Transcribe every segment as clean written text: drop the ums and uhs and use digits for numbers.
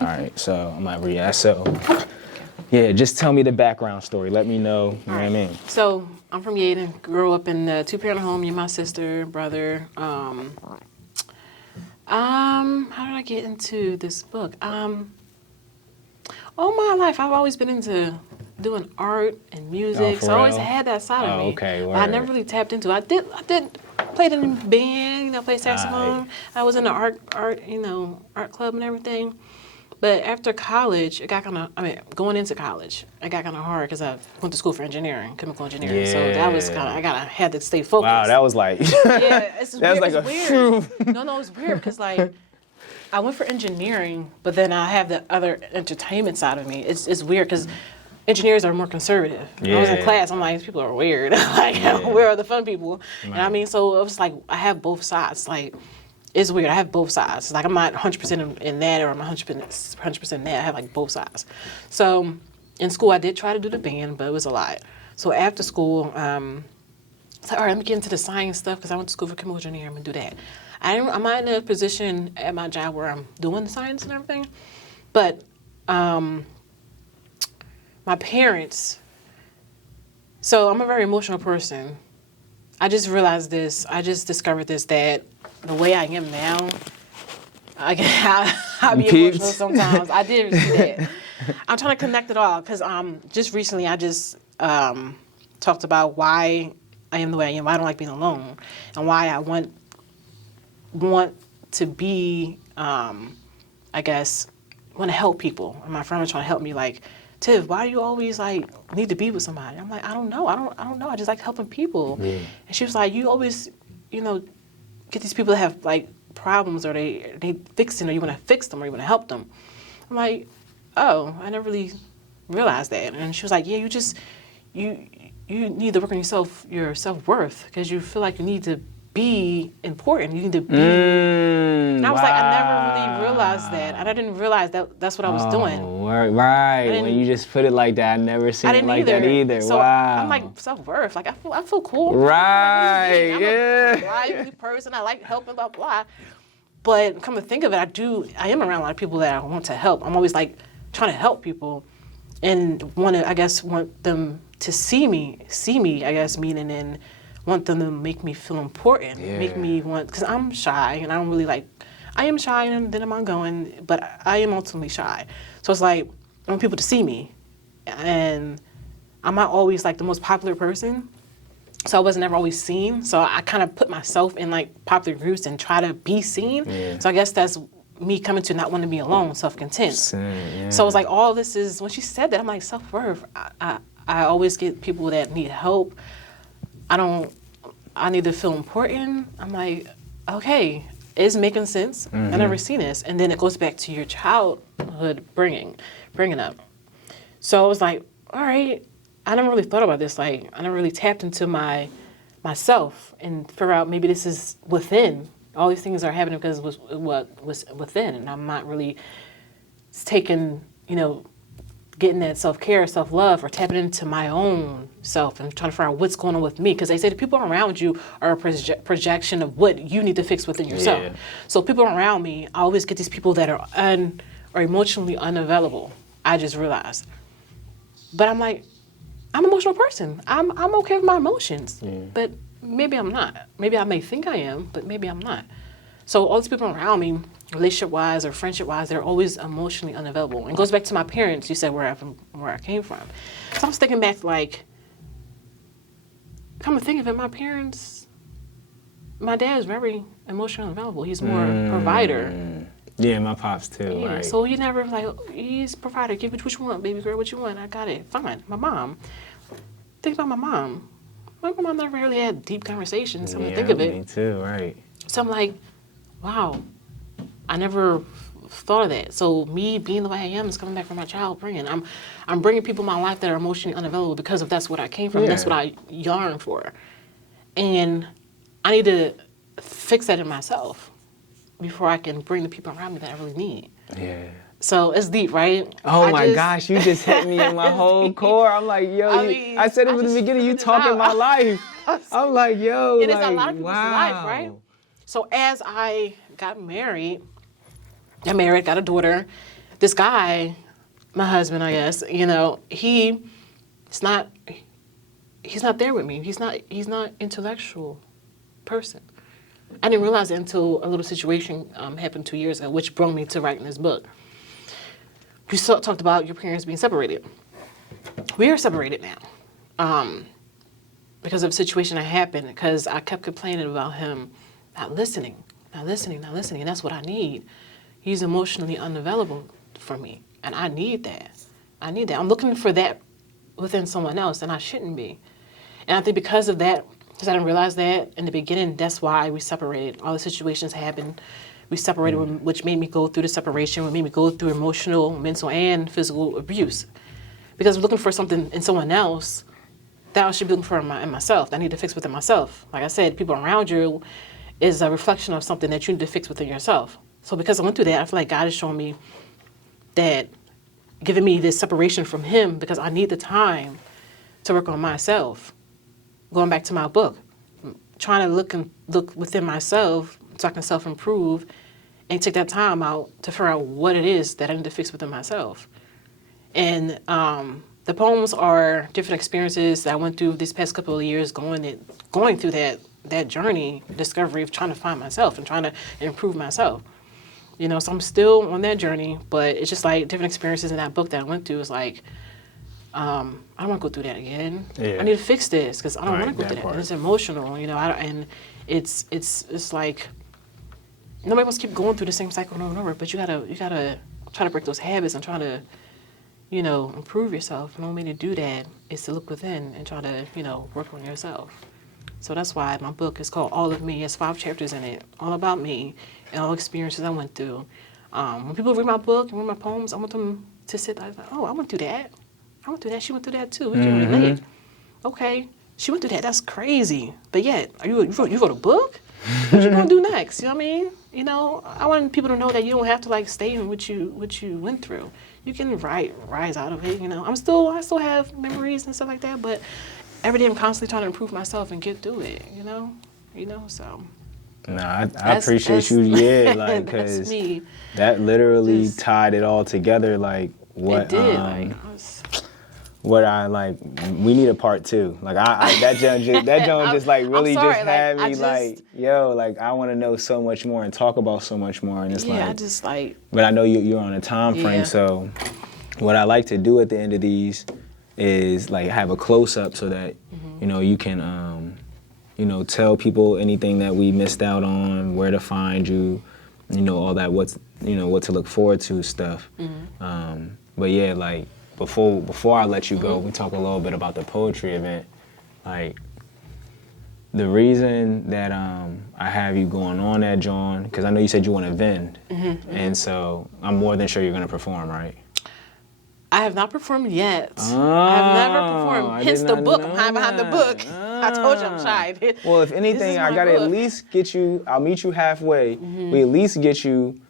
All right, so I'm gonna read that. So, yeah, just tell me the background story. Let me know. You know what I mean? So I'm from Yearn. Grew up in a 2-parent home. Me and my sister, brother. How did I get into this book? All my life I've always been into doing art and music. for So I always real? had that side of me. Okay, But I never word. really tapped into it. I did played in a band, played saxophone. I was in the art club and everything. But after college, it got going into college, it got kind of hard because I went to school for engineering, chemical engineering. So that was I had to stay focused. Wow, that was like, yeah, it's that was weird. like It's a weird. No, it's weird because I went for engineering, but then I have the other entertainment side of me. It's weird because engineers are more conservative. I was in class, I'm like, these people are weird. Where are the fun people? Right. And so it was like I have both sides. Like, it's weird. I have both sides. Like, I'm not 100% in that or I'm 100% in that. I have like both sides. So in school, I did try to do the band, but it was a lot. So after school, it's like, all right, let me get into the science stuff because I went to school for chemical engineering. I'm going to do that. I'm not in a position at my job where I'm doing the science and everything, but my parents, so I'm a very emotional person. I just realized this, I just discovered this, that the way I am now, I be emotional sometimes. I did see that. I'm trying to connect it all because just recently I just talked about why I am the way I am, why I don't like being alone, and why I want to be, want to help people. And my friend was trying to help me, like, Tiff, why do you always need to be with somebody? I'm like, I don't know. I don't know. I just like helping people. Yeah. And she was like, you always, get these people that have problems or they fixing, or you want to fix them or you want to help them. I'm like, oh, I never really realized that. And she was like, yeah, you need to work on your self-worth because you feel like you need to be important. You need to be. And I was like, I never really realized that. And I didn't realize that's what I was doing. Right. When you just put it like that, I never seen it like that either. So wow. I'm like, self-worth. Like, I feel cool. Right. I'm a lively person. I like helping, blah, blah. But come to think of it, I am around a lot of people that I want to help. I'm always trying to help people and want them to see me, meaning in want them to make me feel important, make me want, because I'm shy and I don't really I am shy and then I'm outgoing, but I am ultimately shy. So it's like, I want people to see me. And I'm not always the most popular person. So I was never always seen. So I kind of put myself in popular groups and try to be seen. Yeah. So I guess that's me coming to not wanting to be alone, self-content. Yeah. So it's all this is, when she said that, I'm like, self-worth. I always get people that need help. I need to feel important. I'm like, okay, it's making sense. Mm-hmm. I never seen this. And then it goes back to your childhood bringing up. So I was like, all right, I never really thought about this. I never really tapped into myself and figure out maybe this is within. All these things are happening because it was what was within. And I'm not really taking, getting that self-care, self-love, or tapping into my own self and trying to figure out what's going on with me. Because they say the people around you are a projection of what you need to fix within yourself. Yeah. So people around me, I always get these people that are emotionally unavailable. I just realized. But I'm like, I'm an emotional person. I'm okay with my emotions. Yeah. But maybe I'm not. Maybe I may think I am, but maybe I'm not. So all these people around me, relationship-wise or friendship-wise, they're always emotionally unavailable. And it goes back to my parents. You said where I came from. So I was thinking back, come to think of it, my dad is very emotionally unavailable. He's more provider. Yeah, my pops too. Yeah, right. so he never he's provider. Give it what you want, baby girl, what you want. I got it. Fine. My mom. Think about my mom. My mom never really had deep conversations. Come to think of it. Me too, right. So I'm like, wow, I never thought of that. So me being the way I am is coming back from my child bringing. I'm bringing people in my life that are emotionally unavailable because of that's what I came from. Yeah. That's what I yearn for. And I need to fix that in myself before I can bring the people around me that I really need. Yeah. So it's deep, right? Oh my gosh, you just hit me in my whole core. I'm like, yo, I said it in the beginning, you talking my life. I'm like, yo, it is a lot of people's life, right? So as I got married, got a daughter, this guy, my husband, I guess, you know, he's not there with me. He's not intellectual person. I didn't realize it until a little situation happened 2 years ago, which brought me to writing this book. You talked about your parents being separated. We are separated now because of a situation that happened, because I kept complaining about him not listening. And that's what I need. He's emotionally unavailable for me, and I need that. I'm looking for that within someone else, and I shouldn't be. And I think because of that, because I didn't realize that in the beginning, that's why we separated. All the situations happened. We separated, which made me go through the separation, which made me go through emotional, mental, and physical abuse. Because I'm looking for something in someone else that I should be looking for in myself. I need to fix within myself. Like I said, people around you is a reflection of something that you need to fix within yourself. So because I went through that, I feel like God is showing me that, giving me this separation from him, because I need the time to work on myself. Going back to my book, trying to look within myself so I can self-improve and take that time out to figure out what it is that I need to fix within myself. And the poems are different experiences that I went through these past couple of years going through that journey, discovery of trying to find myself and trying to improve myself. You know, so I'm still on that journey, but it's just like different experiences in that book that I went through. It's like, I don't want to go through that again. Yeah. I need to fix this because I don't want to go through that. And it's emotional, you know, and it's like, nobody wants to keep going through the same cycle over and over, but you gotta try to break those habits and try to, you know, improve yourself. And the only way to do that is to look within and try to, you know, work on yourself. So that's why my book is called All of Me. It's 5 chapters in it, all about me and all experiences I went through. When people read my book and read my poems, I want them to sit there like, oh, I went through that. I went through that. She went through that too. We can relate. Okay, she went through that. That's crazy. But yet, you wrote a book? What you gonna do next? You know what I mean? You know, I want people to know that you don't have to like stay in what you went through. You can rise out of it. You know, I still have memories and stuff like that, but every day I'm constantly trying to improve myself and get through it. You know, so. No, I appreciate you, yeah, like, because that literally tied it all together, like, what, it did, we need a part 2. Like, that joint just, like, really just had me, like, yo, like, I want to know so much more and talk about so much more, and it's but I know you're on a time frame, so what I like to do at the end of these is, like, have a close-up so that, you know, you can, you know, tell people anything that we missed out on, where to find you, you know, all that, what to look forward to stuff. But yeah, like, before I let you go, we talk a little bit about the poetry event. Like, the reason that I have you going on that, John, because I know you said you want to vend, and so I'm more than sure you're going to perform, right? I have not performed yet. I have never performed. Hence the book. I'm hiding behind the book. I told you I'm shy. Well, if anything, I got to at least get you, I'll meet you halfway. We at least get you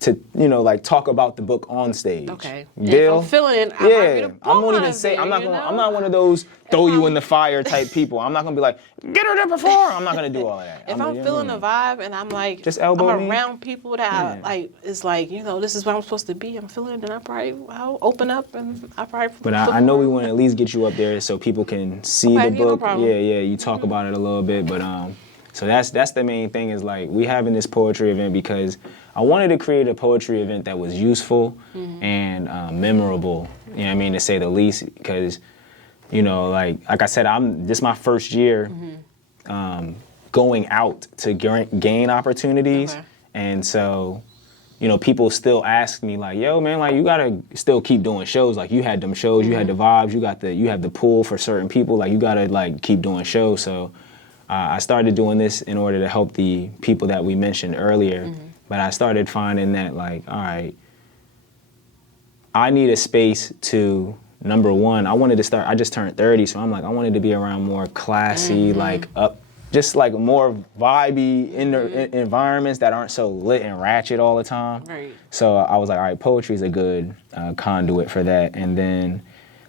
to, you know, like, talk about the book on stage. Okay. Deal? If I'm feeling it, I might get a book. I won't even say, I'm not one of those throw you in the fire type people. I'm not going to be like, get her to perform. I'm not going to do all of that. If I'm feeling the vibe and I'm like, just elbow I'm around people that like, it's like, you know, this is where I'm supposed to be. I'm feeling it, and I'll open up and I probably. But I know we want to at least get you up there so people can see the book. No problem. Yeah, you talk about it a little bit, but so that's the main thing is, like, we having this poetry event because I wanted to create a poetry event that was useful and memorable, you know what I mean, to say the least, because, you know, like I said, this is my first year going out to gain opportunities, and so, you know, people still ask me, like, yo, man, like, you gotta still keep doing shows. Like, you had them shows, you had the vibes, you have the pull for certain people, like, you gotta, like, keep doing shows. So I started doing this in order to help the people that we mentioned earlier. But I started finding that, like, all right, I need a space to, number one, I just turned 30, so I'm like, I wanted to be around more classy, like, just like more vibey environments that aren't so lit and ratchet all the time. Right. So I was like, all right, poetry is a good conduit for that. And then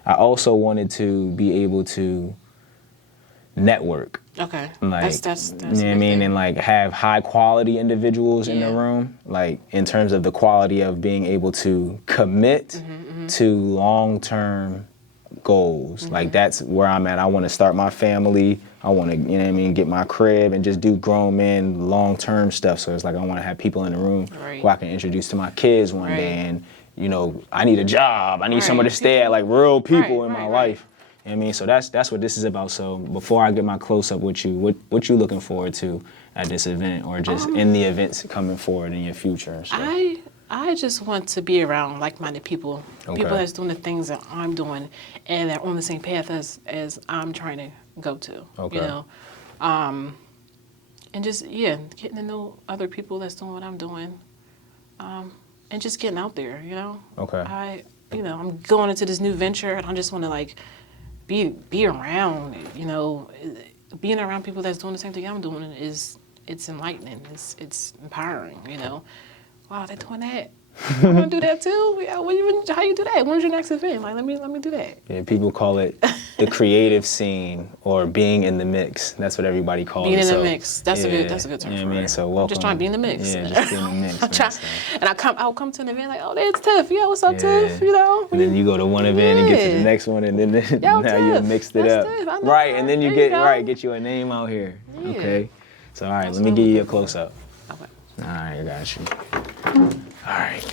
I also wanted to be able to network. Okay. Like, that's you know what I mean? And like have high quality individuals in the room, like in terms of the quality of being able to commit to long-term goals. Like that's where I'm at. I want to start my family. I want to, you know what I mean, get my crib and just do grown men long-term stuff. So it's like I want to have people in the room who I can introduce to my kids one day. And, you know, I need a job. I need somewhere to stay at, like real people in my life. You know what I mean? So that's what this is about. So before I get my close-up with you, what you looking forward to at this event or just in the events coming forward in your future? So. I just want to be around like-minded people, people that's doing the things that I'm doing and that are on the same path as I'm trying to go to, you know? And just, getting to know other people that's doing what I'm doing and just getting out there, you know? I'm going into this new venture and I just want to like be around, you know, being around people that's doing the same thing I'm doing it's enlightening, it's empowering, you know? Wow, they're doing that. I want to do that too. Yeah, how you do that? When's your next event? Like, let me do that. Yeah, people call it the creative scene or being in the mix. That's what everybody calls being it. Being in the mix. That's a good term. You know what I mean? So welcome. I'm just trying to be in the mix. Yeah, just be in the mix. And I'll come to an event like, oh, there's Tiff. Yeah, what's up, Tiff? You know. And then you go to one event and get to the next one, and then now you mixed it up. Tiff. Right, and then you get you a name out here. Yeah. Okay. So all right, let me give you a close up. Okay. All right, I got you. All right.